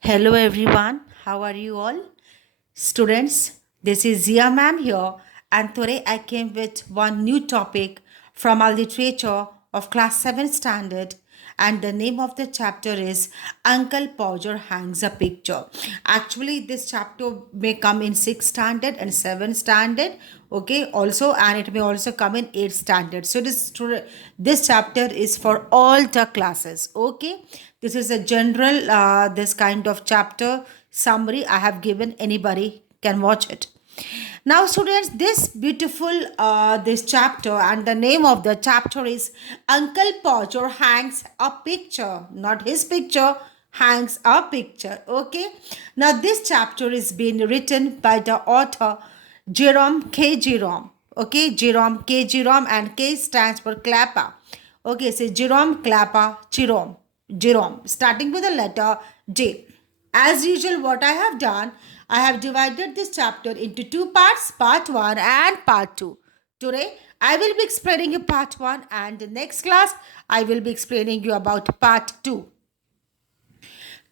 Hello everyone, how are you all? Students, this is Zia ma'am here, and today I came with one new topic from our literature of class 7 standard, and the name of the chapter is Uncle Podger Hangs a Picture. Actually, this chapter may come in 6 standard and 7 standard, okay, also, and it may also come in 8 standard. So this chapter is for all the classes, okay. This is a general this kind of chapter summary I have given. Anybody can watch it. Now, students, this beautiful this chapter, and the name of the chapter is Uncle Podger Hangs a Picture. Not his picture, hangs a picture. Okay. Now, this chapter is being written by the author Jerome K. Jerome. Okay, Jerome K. Jerome, and K stands for Clapper. Okay, so Jerome Clapper Jerome. Jerome, starting with the letter J. As usual, what I have done, I have divided this chapter into two parts, part 1 and part 2. Today, I will be explaining you part 1, and the next class, I will be explaining you about part 2.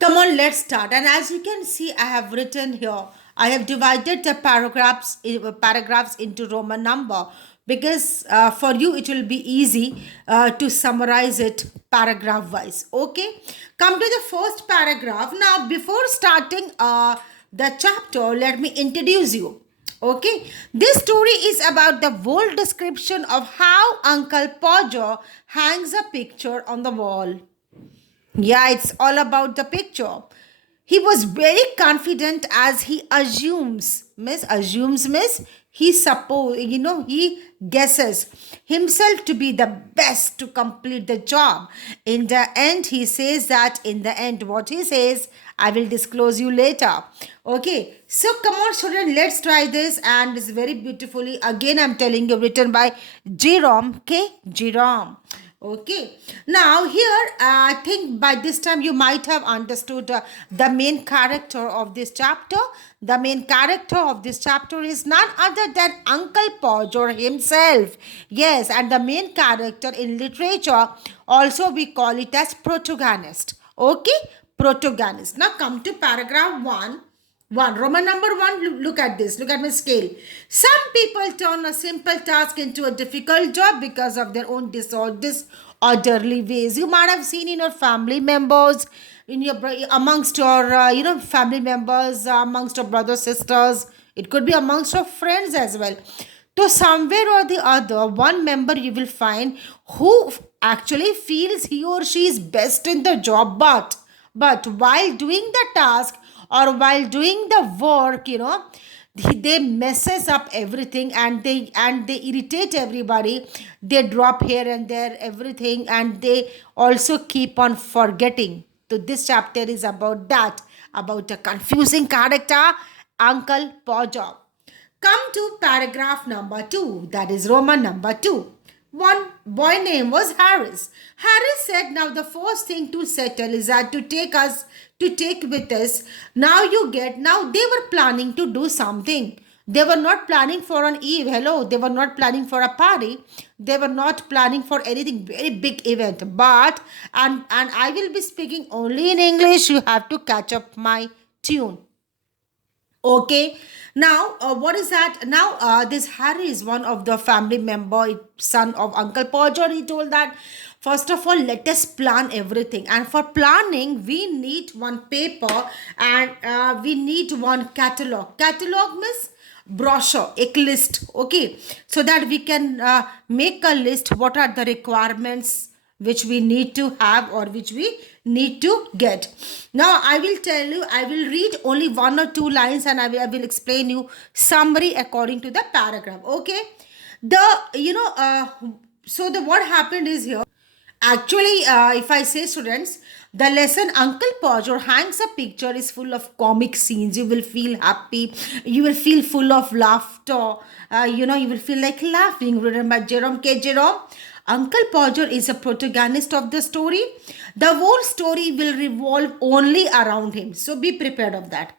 Come on, let's start. And as you can see, I have written here, I have divided the paragraphs into Roman number because for you it will be easy to summarize it paragraph wise. Okay, come to the first paragraph. Now, before starting the chapter, let me introduce you. Okay, this story is about the bold description of how Uncle Podger hangs a picture on the wall. Yeah, it's all about the picture. He was very confident as he assumes, he he guesses himself to be the best to complete the job. In the end, he says that in the end, what he says, I will disclose you later. Okay, so come on, children, let's try this. And it's very beautifully, again, I'm telling you, written by Jerome K. Jerome. Okay, now here I think by this time you might have understood the main character of this chapter. The main character of this chapter is none other than Uncle Podger himself. Yes, and the main character in literature also we call it as protagonist. Okay, protagonist. Now come to paragraph 1. Roman number 1, look at this. Look at my scale. Some people turn a simple task into a difficult job because of their own disorderly ways. You might have seen in your family members, in your amongst your family members, amongst your brothers, sisters. It could be amongst your friends as well. So somewhere or the other, one member you will find who actually feels he or she is best in the job, but while doing the task or while doing the work, they messes up everything, and they irritate everybody. They drop here and there everything, and they also keep on forgetting. So this chapter is about that, about a confusing character, Uncle Podger. Come to paragraph number 2, that is Roman number 2. One boy name was Harris. Harris said, now the first thing to settle is that to take with us. Now they were planning to do something. They were not planning for an eve. Hello, they were not planning for a party. They were not planning for anything very big event. But, and I will be speaking only in English. You have to catch up my tune. Okay, now what is that? Now this Harry is one of the family member, son of Uncle Podger. He told that first of all, let us plan everything, and for planning we need one paper, and we need one catalog. Catalog means brochure, a list. Okay, so that we can make a list. What are the requirements which we need to have or which we need to get. Now I will tell you, I will read only 1 or 2 lines, and I will explain you summary according to the paragraph. Okay, so the what happened is here. Actually, if I say, students, the lesson Uncle Podger hangs a picture is full of comic scenes. You will feel happy. You will feel full of laughter. You will feel like laughing. Remember Jerome K. Jerome? Uncle Podger is a protagonist of the story. The whole story will revolve only around him. So be prepared of that.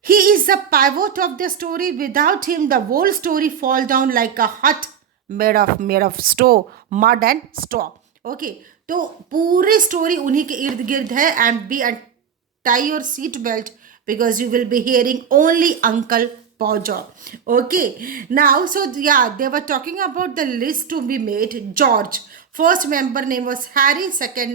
He is the pivot of the story. Without him, the whole story fall down like a hut made of straw, mud and straw. Okay, तो पूरी story उन्हीं के इर्द गिर्द है, tie your seat belt because you will be hearing only Uncle Podger. Okay. Now, so yeah, they were talking about the list to be made. George. First member name was Harry, second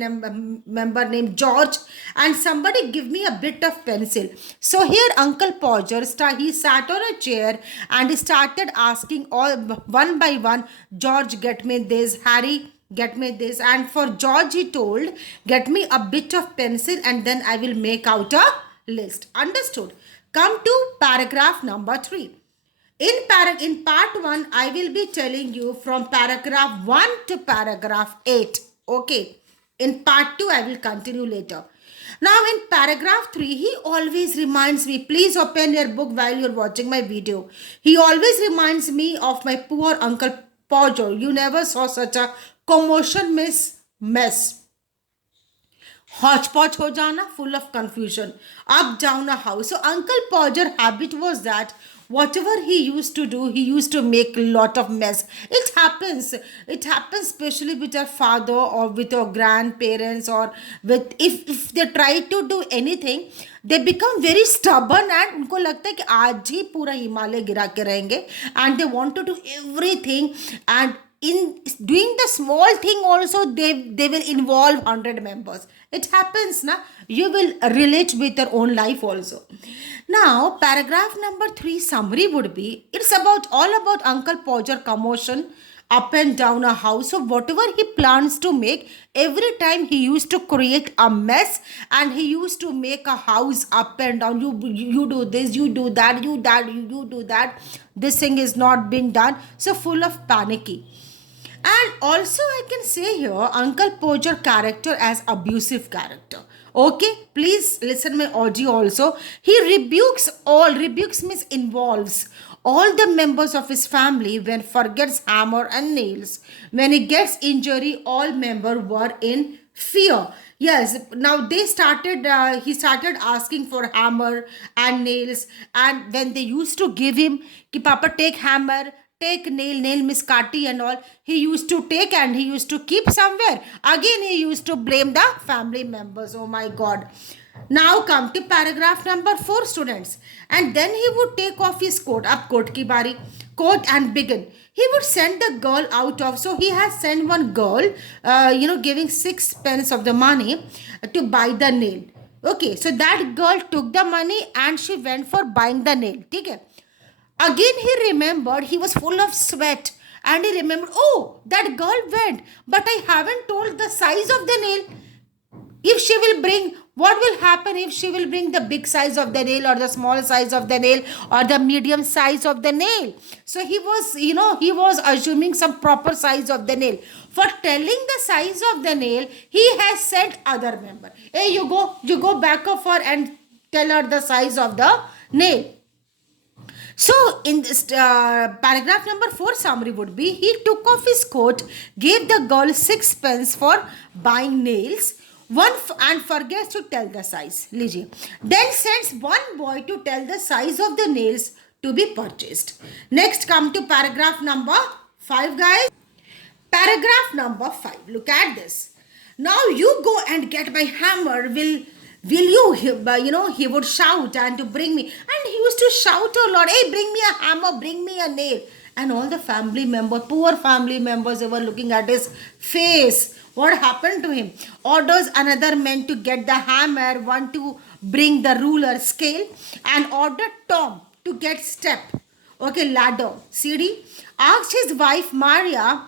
member named George, and somebody give me a bit of pencil. So here Uncle Podger, he sat on a chair and he started asking all one by one, George, get me this, Harry, get me this, and for George he told, get me a bit of pencil and then I will make out a list. Understood? Come to paragraph number 3. In part 1, I will be telling you from paragraph 1 to paragraph 8. Okay. In part 2, I will continue later. Now in paragraph 3, he always reminds me, please open your book while you're watching my video. He always reminds me of my poor Uncle Podger. You never saw such a commotion mess. Hodgepodge ho jana, full of confusion. Up down a house. So Uncle Podger habit was that whatever he used to do, he used to make a lot of mess. It happens. It happens especially with our father or with our grandparents, or with if they try to do anything, they become very stubborn and उनको लगता है कि आज ही पूरा हिमालय गिरा के रहेंगे, and they want to do everything, and in doing the small thing also they will involve 100 members. It happens na, you will relate with your own life also. Now paragraph number 3 summary would be, it's about all about Uncle Podger commotion up and down a house. So whatever he plans to make, every time he used to create a mess, and he used to make a house up and down. You do this, you do that, you do that. This thing is not being done. So full of panicky. And also I can say here Uncle Podger character as abusive character. Okay, please listen my audio also. He rebukes means involves all the members of his family when forgets hammer and nails. When he gets injury, all members were in fear. Yes, now he started asking for hammer and nails, and when they used to give him, ki Papa take hammer, take nail miss kati and all, he used to take and he used to keep somewhere. Again he used to blame the family members. Oh my God. Now come to paragraph number 4, students. And then he would take off his coat, up coat ki bari, coat, and begin. He would send the girl out of, so he has sent one girl, giving 6 pence of the money to buy the nail. Okay, so that girl took the money and she went for buying the nail. Okay. Again he remembered, he was full of sweat, and he remembered, oh, that girl went, but I haven't told the size of the nail. If she will bring, what will happen if she will bring the big size of the nail, or the small size of the nail, or the medium size of the nail? So he was assuming some proper size of the nail. For telling the size of the nail, he has sent other member. Hey, you go back of her and tell her the size of the nail. So in this paragraph number 4 summary would be, he took off his coat, gave the girl 6 pence for buying nails, and forgets to tell the size. Lijiye. Then sends one boy to tell the size of the nails to be purchased. Next come to paragraph number 5, guys. Paragraph number 5. Look at this. Now you go and get my hammer. Will you, he would shout and to bring me. And he used to shout a lot, hey, bring me a hammer, bring me a nail. And all the family members, poor family members, they were looking at his face. What happened to him? Orders another man to get the hammer, one to bring the ruler, scale, and ordered Tom to get step, ladder, CD. Asked his wife Maria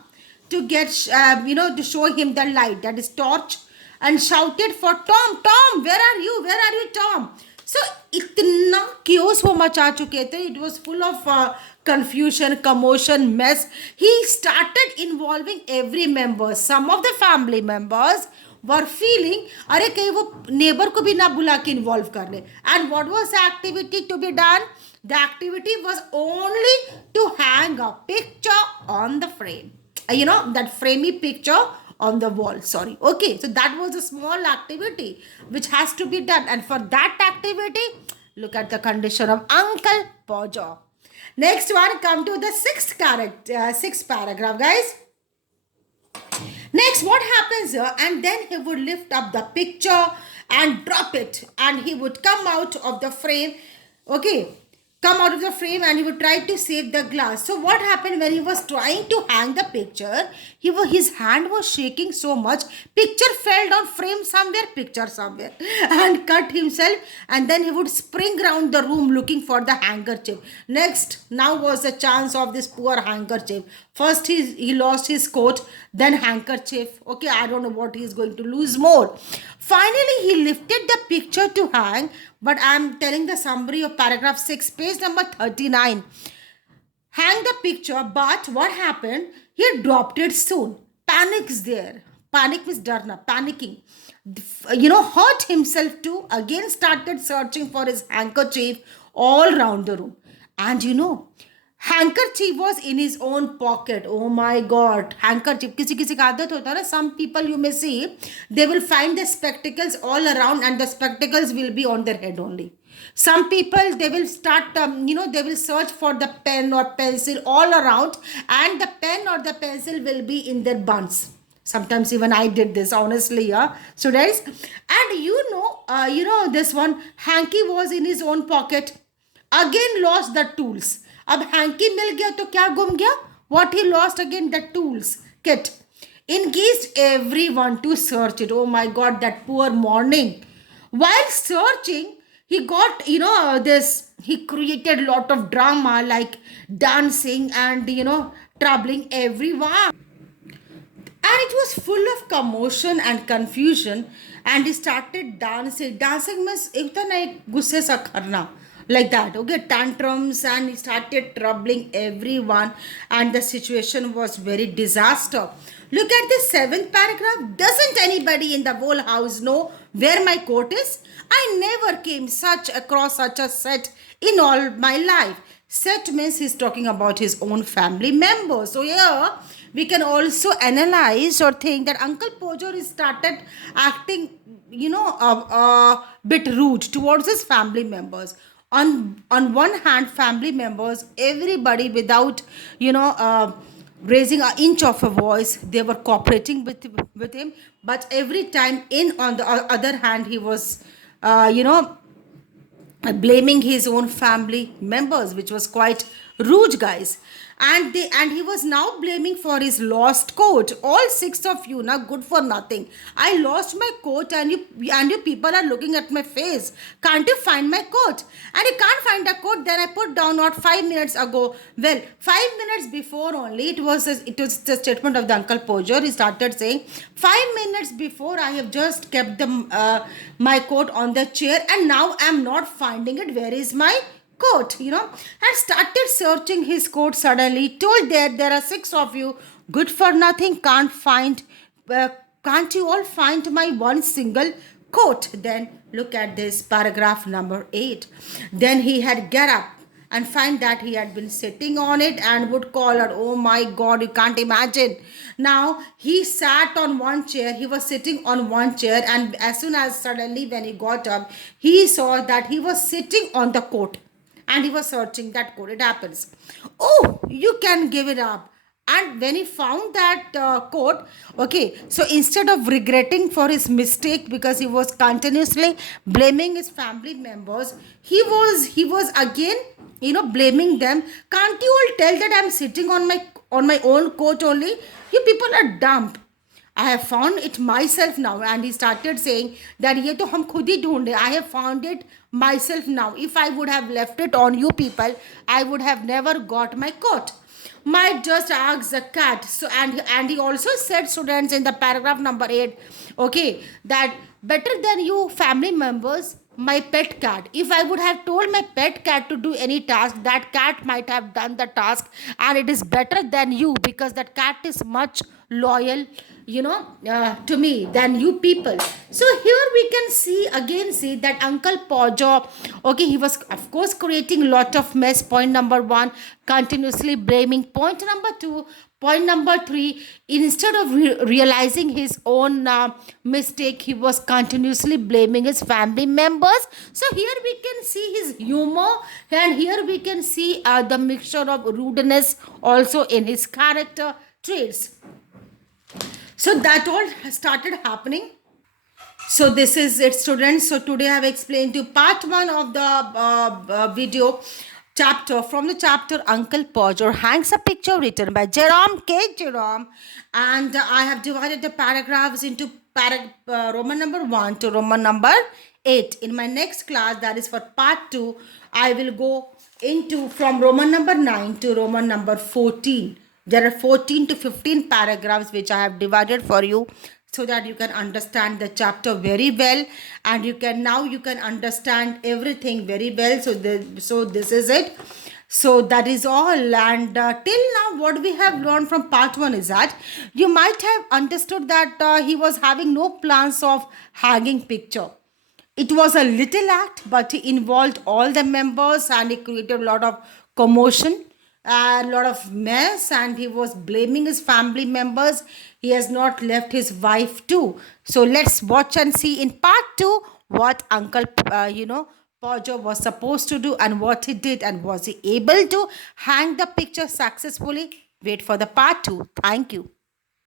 to get, to show him the light, that is torch, and shouted for Tom, where are you, Tom? So इतना chaos वो मचा चुके थे. It was full of confusion, commotion, mess. He started involving every member. Some of the family members were feeling, अरे कहीं वो neighbor को भी ना बुला के involve कर ले. And what was the activity to be done? The activity was only to hang a picture on the frame. That framey picture on the wall. Sorry. Okay. So that was a small activity which has to be done. And for that activity, look at the condition of Uncle Podger. Next one, come to the 6th paragraph, guys. Next, what happens here? And then he would lift up the picture and drop it, and he would come out of the frame. Okay, come out of the frame, and he would try to save the glass. So what happened when he was trying to hang the picture? His hand was shaking so much. Picture fell down, frame somewhere, picture somewhere, and cut himself. And then he would spring around the room looking for the handkerchief. Next, now was the chance of this poor handkerchief. First, he lost his coat, then handkerchief. Okay, I don't know what he is going to lose more. Finally, he lifted the picture to hang, but I'm telling the summary of paragraph 6, page number 39. Hang the picture, but what happened? He dropped it soon. Panics there. Panic means darna, panicking. Hurt himself too. Again started searching for his handkerchief all round the room. And handkerchief was in his own pocket. Oh my god, handkerchief. किसी का आदत होता है ना. Some people you may see, they will find the spectacles all around, and the spectacles will be on their head only. Some people, they will start, they will search for the pen or pencil all around, and the pen or the pencil will be in their buns. Sometimes even I did this, honestly, yeah, students. And this one, hanky was in his own pocket. Again lost the tools. अब hanky मिल गया तो क्या गुम गया? What he lost again? The tools kit. Engaged everyone to search it. Oh my god, that poor morning. While searching, he got, he created a lot of drama, like dancing and, troubling everyone. And it was full of commotion and confusion, and he started dancing. Dancing means gusse sa karna, like that. Okay, tantrums, and he started troubling everyone, and the situation was very disaster. Look at the 7th paragraph. Doesn't anybody in the whole house know where my coat is? I never came across such a set in all my life. Set means he's talking about his own family members. So here we can also analyze or think that Uncle Podger started acting, a bit rude towards his family members. On one hand, family members, everybody, without raising an inch of a voice, they were cooperating with him. But every time, on the other hand, he was blaming his own family members, which was quite rude, guys. And he was now blaming for his lost coat. All 6 of you now good for nothing. I lost my coat, and you people are looking at my face. Can't you find my coat? And you can't find the coat. Then I put down not 5 minutes ago. Well, 5 minutes before only, it was the statement of the Uncle Podger. He started saying, 5 minutes before I have just kept my coat on the chair, and now I'm not finding it. Where is my coat? And started searching his coat suddenly. Told there are 6 of you, good for nothing, can't you all find my one single coat? Then look at this paragraph number 8. Then he had get up and find that he had been sitting on it, and would call out, oh my god, you can't imagine. Now he sat on one chair, he was sitting on one chair, and as soon as suddenly when he got up, he saw that he was sitting on the coat, and he was searching that coat. It happens. Oh, you can give it up. And when he found that coat, okay, so instead of regretting for his mistake, because he was continuously blaming his family members, he was again, blaming them. Can't you all tell that I'm sitting on my own coat only? You people are dumb. I have found it myself now. And he started saying that ye to hum khud hi dhoonde. I have found it myself now. If I would have left it on you people, I would have never got my coat. Might just ask the cat. So and he also said, students, in the paragraph number 8, okay, that better than you family members, my pet cat. If I would have told my pet cat to do any task, that cat might have done the task, and it is better than you, because that cat is much loyal, to me than you people. So here we can see that Uncle Podger, okay, he was of course creating a lot of mess. Point number 1, continuously blaming. Point number 2, point number 3, instead of realizing his own mistake, he was continuously blaming his family members. So here we can see his humor, and here we can see the mixture of rudeness also in his character traits. So that all started happening. So this is it, students. So today I have explained to part one of the video chapter. From the chapter Uncle Podger hangs a picture written by Jerome K. Jerome, and I have divided the paragraphs into Roman number 1 to Roman number 8. In my next class, that is for part 2, I will go into from Roman number 9 to Roman number 14. There are 14 to 15 paragraphs which I have divided for you, so that you can understand the chapter very well, and you can understand everything very well. So this is it. So that is all. And till now what we have learned from part 1 is that you might have understood that he was having no plans of hanging picture. It was a little act, but it involved all the members, and it created a lot of commotion, a lot of mess, and he was blaming his family members. He has not left his wife too. So let's watch and see in part 2 what Uncle, Podger was supposed to do and what he did, and was he able to hang the picture successfully. Wait for the part 2. Thank you.